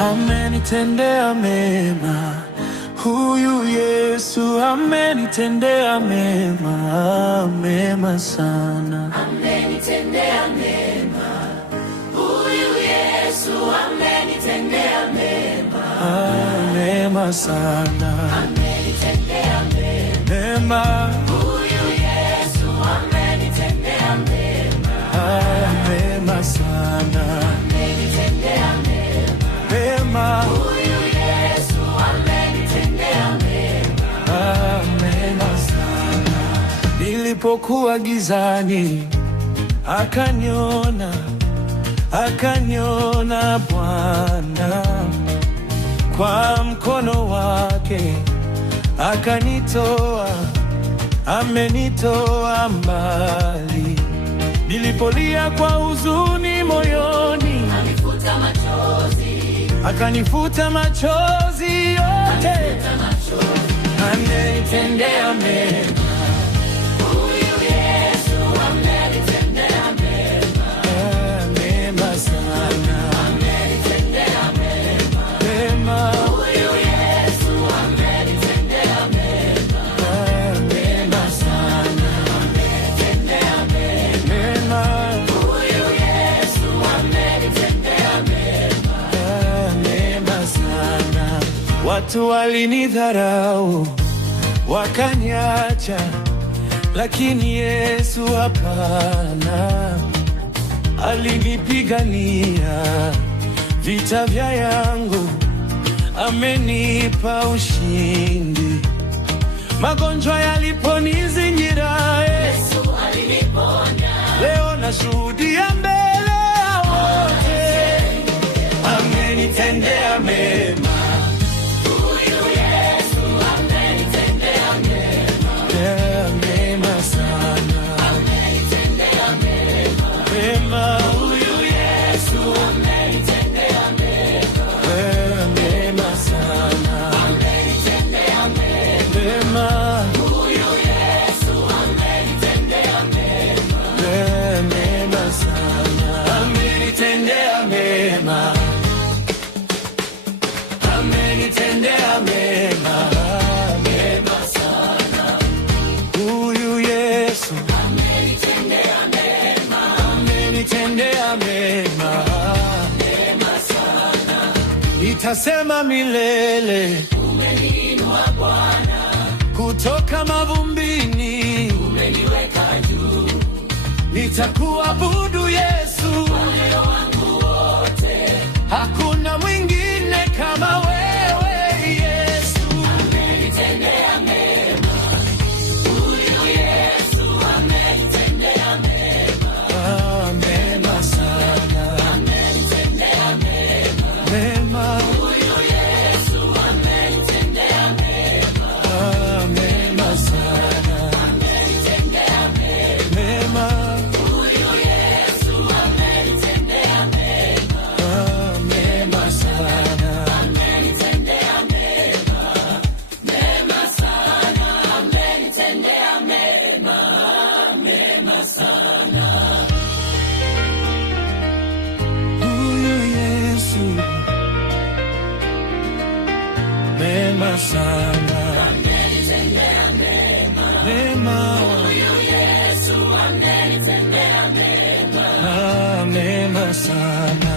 amenitendea mema. Huyu Yesu amenitendea mema, mema sana. Amenitendea mema. Huyu Yesu amenitendea mema, mema sana. Amenitendea mema. Huyu Yesu amenitendea mema, mema sana. Amenitendea mema. Huyu Yesu amenitendea mema, mema sana. Nilipokuwa gizani akaniona Bwana, kwa mkono wake akanitoa, amenitoa mbali. Nilipolia kwa huzuni moyoni, akanifuta machozi yote, amenitendea mema. Huyu Yesu amenitendea mema, mema sana. Amenitendea mema. Huyu Yesu amenitendea mema, mema sana. Amenitendea mema. Huyu Yesu amenitendea mema, mema sana. Watu walinidharau wakaniacha, lakini Yesu hapana. Alinipigania vita vya yangu, amenipa ushindi. Magonjwa yaliponizingira, Yesu aliniponya. Leo nashuhudia mbele ya wote, amenitendea mema. Huyu Yesu amenitendea mema, mema sana. Amenitendea mema. Huyu Yesu amenitendea mema, mema sana. Amenitendea mema. Huyu Yesu amenitendea mema, mema sana. Amenitendea mema, amenitendea mema, mema sana. Huyu Yesu amenitendea mema, amenitendea mema, mema sana. nitasema milele, Umeniinua Bwana, kutoka mavumbini umeniweka juu. nitakuabudu Yesu, Moyo wangu wote, hakuna mwingine kama wewe Yesu. amenitendea mema. Huyu Yesu amenitendea mema, mema sana. amenitendea mema. mema. Huyu Yesu amenitendea mema, mema sana. amenitendea mema. mema. Huyu Yesu amenitendea mema, mema sana. amenitendea mema, mema sana. Amenitendea mema, mema sana. Huyu Yesu mema sana. Amenitendea mema. mema. Huyu Yesu amenitendea mema, mema sana.